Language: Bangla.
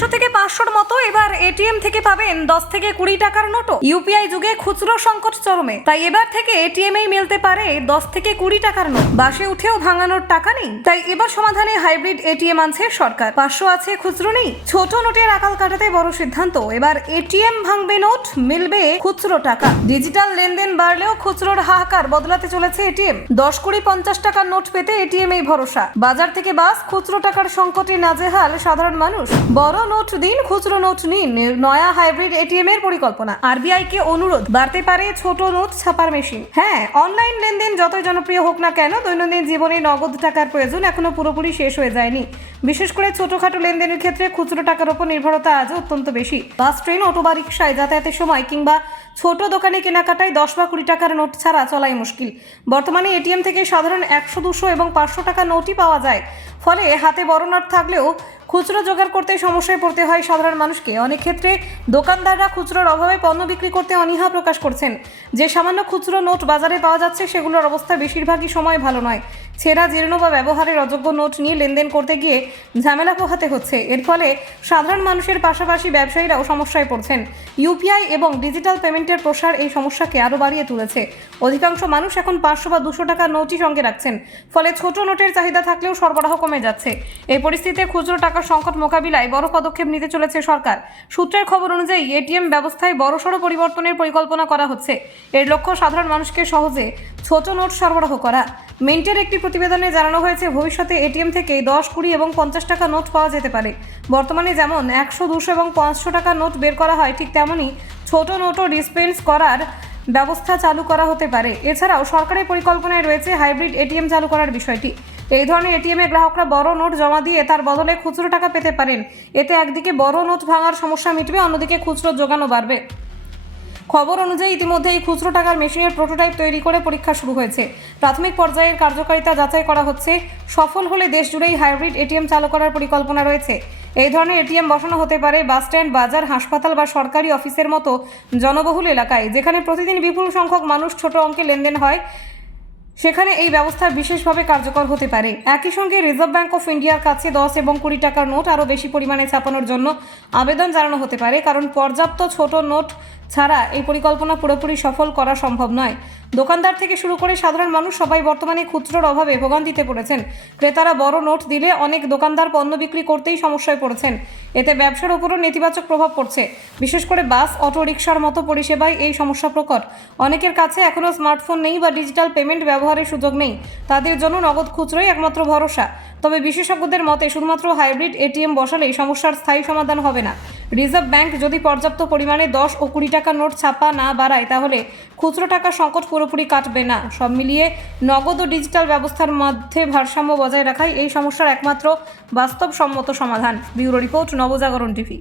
একশো থেকে পাঁচশোর মতো এবার এটিএম থেকে পাবেন দশ থেকে কুড়ি টাকার নোটও। ইউপিআই যুগে খুচরো সংকট চরমে। তাই এবার থেকে এটিএম এই মিলতে পারে দশ থেকে কুড়ি টাকার নোট। বাসে উঠেও ভাঙানোর টাকা নেই। তাই এবার সমাধানে হাইব্রিড এটিএম আনছে সরকার। পাঁচশো আছে খুচরো নেই। ছোট নোটের আকাল কাটাতে বড় সিদ্ধান্ত। এবার এটিএম ভাঙবে নোট, মিলবে খুচরো টাকা। ডিজিটাল লেনদেন বাড়লেও খুচরোর হাহাকার বদলাতে চলেছে এটিএম দশ কুড়ি পঞ্চাশ টাকার নোট পেতে এটিএম এই ভরসা। বাজার থেকে বাস, খুচরো টাকার সংকটে নাজেহাল সাধারণ মানুষ। বড় নোট দিন, খুচরো নোট নিন। নয়া হাইব্রিড এটিএম এর পরিকল্পনা। আরবিআই কে অনুরোধ, বাড়তে পারে ছোট নোট ছাপার মেশিন। হ্যাঁ অনলাইন লেনদেন যতই জনপ্রিয় হোক না কেন, দৈনন্দিন জীবনে নগদ টাকার প্রয়োজন এখনও পুরোপুরি শেষ হয়ে যায়নি। বিশেষ করে ছোটখাটো লেনদেনের ক্ষেত্রে খুচরো টাকার উপর নির্ভরতা আজও অত্যন্ত বেশি। বাস, ট্রেন অটো বা রিক্সায় যাতায়াতের সময় কিংবা ছোট দোকানে কেনাকাটায় দশ বা কুড়ি টাকার নোট ছাড়া চলাই মুশকিল। বর্তমানে এটিএম থেকে সাধারণ একশো, দুশো এবং পাঁচশো টাকা নোটই পাওয়া যায়। ফলে হাতে বড় নোট থাকলেও খুচরো জোগাড় করতে সমস্যায় পড়তে হয় সাধারণ মানুষকে। অনেক ক্ষেত্রে দোকানদাররা খুচরোর অভাবে পণ্য বিক্রি করতে অনীহা প্রকাশ করছেন। যে সামান্য খুচরো নোট বাজারে পাওয়া যাচ্ছে, সেগুলোর অবস্থা বেশিরভাগই সময় ভালো নয়। ছেঁড়া জীর্ণ বা ব্যবহারের অযোগ্য নোট নিয়ে লেনদেন করতে গিয়ে ঝামেলা পোহাতে হচ্ছে। এর ফলে সাধারণ মানুষের পাশাপাশি ব্যবসায়ীরাও সমস্যায় পড়ছেন। ইউপিআই এবং ডিজিটাল পেমেন্টের প্রসার এই সমস্যাকে আরও বাড়িয়ে তুলেছে। অধিকাংশ মানুষ এখন পাঁচশো বা দুশো টাকার নোটই সঙ্গে রাখছেন। ফলে ছোট নোটের চাহিদা থাকলেও সরবরাহ কমে যাচ্ছে। এই পরিস্থিতিতে খুচরো টাকার সংকট মোকাবিলায় বড় পদক্ষেপ নিতে চলেছে সরকার। সূত্রের খবর অনুযায়ী এটিএম ব্যবস্থায় বড়সড় পরিবর্তনের পরিকল্পনা করা হচ্ছে। এর লক্ষ্য সাধারণ মানুষকে সহজে ছোট নোট সরবরাহ করা। মিন্টের একটি প্রতিবেদনে জানানো হয়েছে, ভবিষ্যতে এটিএম থেকে দশ, কুড়ি এবং পঞ্চাশ টাকা নোট পাওয়া যেতে পারে। বর্তমানে যেমন একশো, দুশো এবং পাঁচশো টাকা নোট বের করা হয়, ঠিক তেমনই ছোট নোটও ডিসপেন্স করার ব্যবস্থা চালু করা হতে পারে। এছাড়াও সরকারের পরিকল্পনায় রয়েছে হাইব্রিড এটিএম চালু করার বিষয়টি। এই ধরনের এটিএমে গ্রাহকরা বড় নোট জমা দিয়ে তার বদলে খুচরো টাকা পেতে পারেন। এতে একদিকে বড় নোট ভাঙার সমস্যা মিটবে, অন্যদিকে খুচরো যোগানো বাড়বে। খবর অনুযায়ী ইতিমধ্যে এই খুচরো টাকার মেশিনের প্রোটোটাইপ তৈরি করে পরীক্ষা শুরু হয়েছে। প্রাথমিক পর্যায়ের কার্যকারিতা যাচাই করা হচ্ছে। সফল হলে দেশ জুড়েই হাইব্রিড এটিএম চালু করার পরিকল্পনা রয়েছে। এই ধরনের এটিএম বসানো হতে পারে বাসস্ট্যান্ড বাজার, হাসপাতাল বা সরকারি অফিসের মতো জনবহুল এলাকায়, যেখানে প্রতিদিন বিপুল সংখ্যক মানুষ ছোট অঙ্কে লেনদেন হয়। সেখানে এই ব্যবস্থা বিশেষভাবে কার্যকর হতে পারে। একই সঙ্গে রিজার্ভ ব্যাঙ্ক অফ ইন্ডিয়ার কাছে দশ এবং কুড়ি টাকার নোট আরও বেশি পরিমাণে ছাপানোর জন্য আবেদন জানানো হতে পারে, কারণ পর্যাপ্ত ছোট নোট ছাড়া এই পরিকল্পনা পুরোপুরি সফল করা সম্ভব নয়। দোকানদার থেকে শুরু করে সাধারণ মানুষ সবাই বর্তমানে খুচরোর অভাবে ভোগান্তিতে পড়েছেন। ক্রেতারা বড় নোট দিলে অনেক দোকানদার পণ্য বিক্রি করতেই সমস্যায় পড়েছেন। এতে ব্যবসার উপরও নেতিবাচক প্রভাব পড়ছে। বিশেষ করে বাস, অটো রিক্সার মতো পরিষেবায় এই সমস্যা প্রকট। অনেকের কাছে এখনও স্মার্টফোন নেই বা ডিজিটাল পেমেন্ট ব্যবহারের সুযোগ নেই। তাদের জন্য নগদ খুচরোই একমাত্র ভরসা। তবে বিশেষজ্ঞদের মতে, শুধুমাত্র হাইব্রিড এটিএম বসালেই সমস্যার স্থায়ী সমাধান হবে না। রিজার্ভ ব্যাংক যদি পর্যাপ্ত পরিমাণে দশ ও কুড়ি টাকা নোট ছাপা না বাড়ায়, তাহলে খুচরো টাকা সংকট পুরোপুরি কাটবে না। সব মিলিয়ে নগদ ও ডিজিটাল ব্যবস্থার মধ্যে ভারসাম্য বজায় রাখাই এই সমস্যার একমাত্র বাস্তবসম্মত সমাধান। Bureau report Nabajagaran TV.